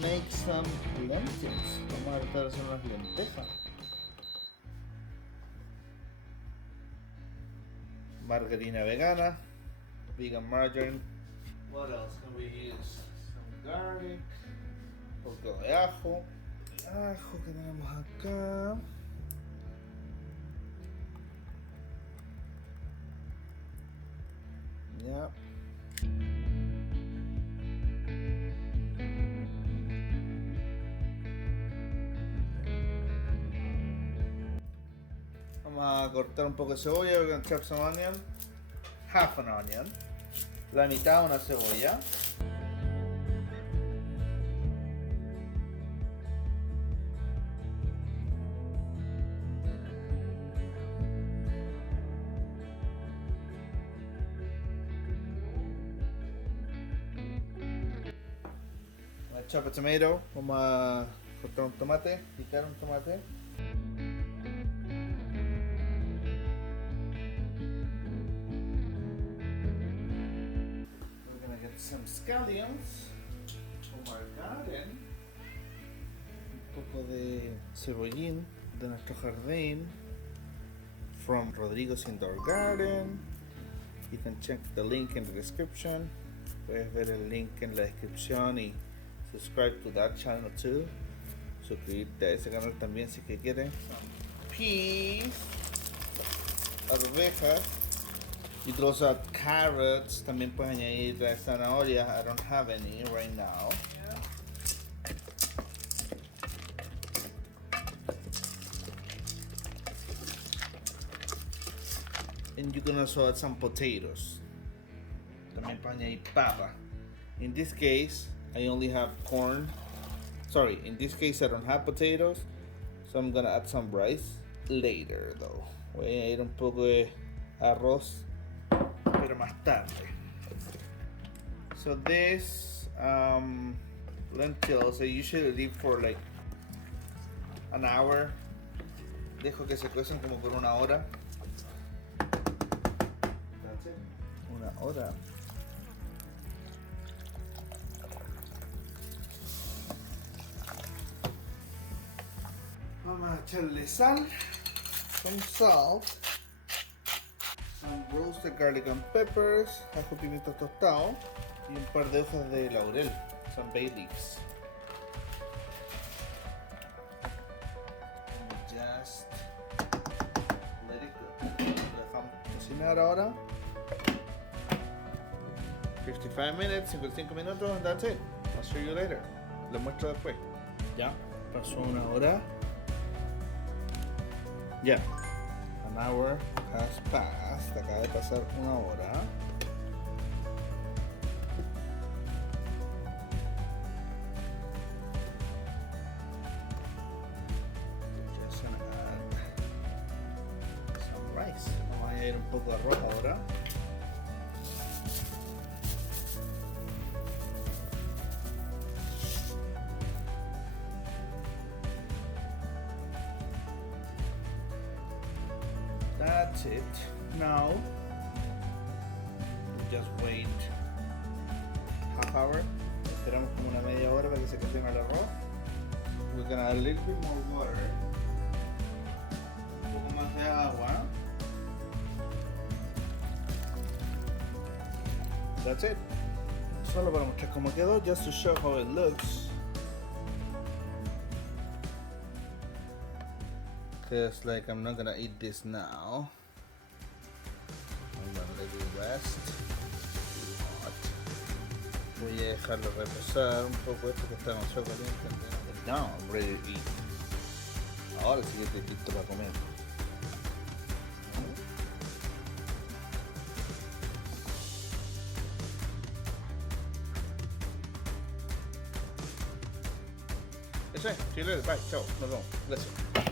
make some lentils. Vamos a tratar de hacer unas lentejas. Margarina vegana, vegan margarine. What else can we use? Some garlic, un poco de ajo. Ajo que tenemos acá. Ya. Vamos a cortar un poco de cebolla. We're gonna chop some onion. Half an onion. La mitad de una cebolla. Chop a tomato. Vamos a cortar un tomate, picar un tomate. We're gonna get some scallions from our garden. Un poco de cebollín de nuestro jardín. From Rodrigo's indoor garden. You can check the link in the description. Puedes ver el link en la descripción y subscribe to that channel too. Suscribirte a ese canal también si que quieren. Peas, arvejas. You can also add carrots. También puedes añadir zanahorias. I don't have any right now. And you can also add some potatoes. También puedes añadir papa. In this case, I only have corn. Sorry, in this case I don't have potatoes, so I'm gonna add some rice later though. Voy a añadir un poco de arroz, pero más tarde. So this lentils I usually leave for like an hour. Dejo que se cuecen como por una hora. That's it. Una hora. Vamos a echarle sal, some salt, some roasted garlic and peppers, ajo, pimiento tostado y un par de hojas de laurel, some bay leaves. And just let it cook. Lo dejamos cocinar ahora. 55 minutes, 55 minutos, and that's it. I'll show you later. Lo muestro después. Ya, pasó una hora. Ya, an hour has passed. Acaba de pasar una hora. Just gonna add some rice. Vamos a añadir un poco de arroz ahora. That's it. Now, just wait half hour. Esperamos como una media hora para que se cocine el arroz. We're gonna add a little bit more water. Un poco más de agua. That's it. Solo para mostrar cómo quedó, just to show how it looks. Cause like I'm not gonna eat this now. I'm gonna let it rest. Voy a dejarlo reposar un poco esto que está demasiado caliente. Now I'm ready to eat. Ahora sí que estoy listo para comer. Eso es, see you later, bye, chao, nos vemos, gracias.